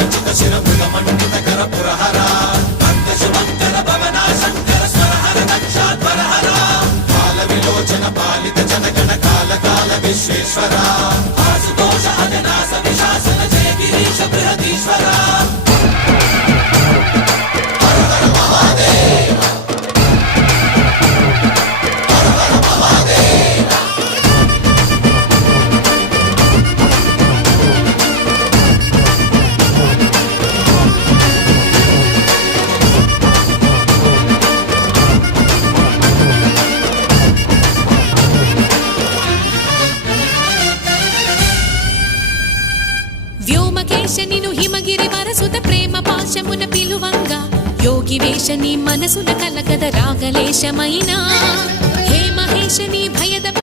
విశ్వేశ్వరా ఆశుతోష అజనాస విశాసన జయ గిరీశ బృహదీశ్వరా హర హర మహాదేవ హర హర మహాదేవ వ్యోమకేశనిను హిమగిరి వరసుత ప్రేమ పాశమున పిలువంగా యోగి వేషని మనసున కలకద రాగలేశమైనా హే మహేశని భయద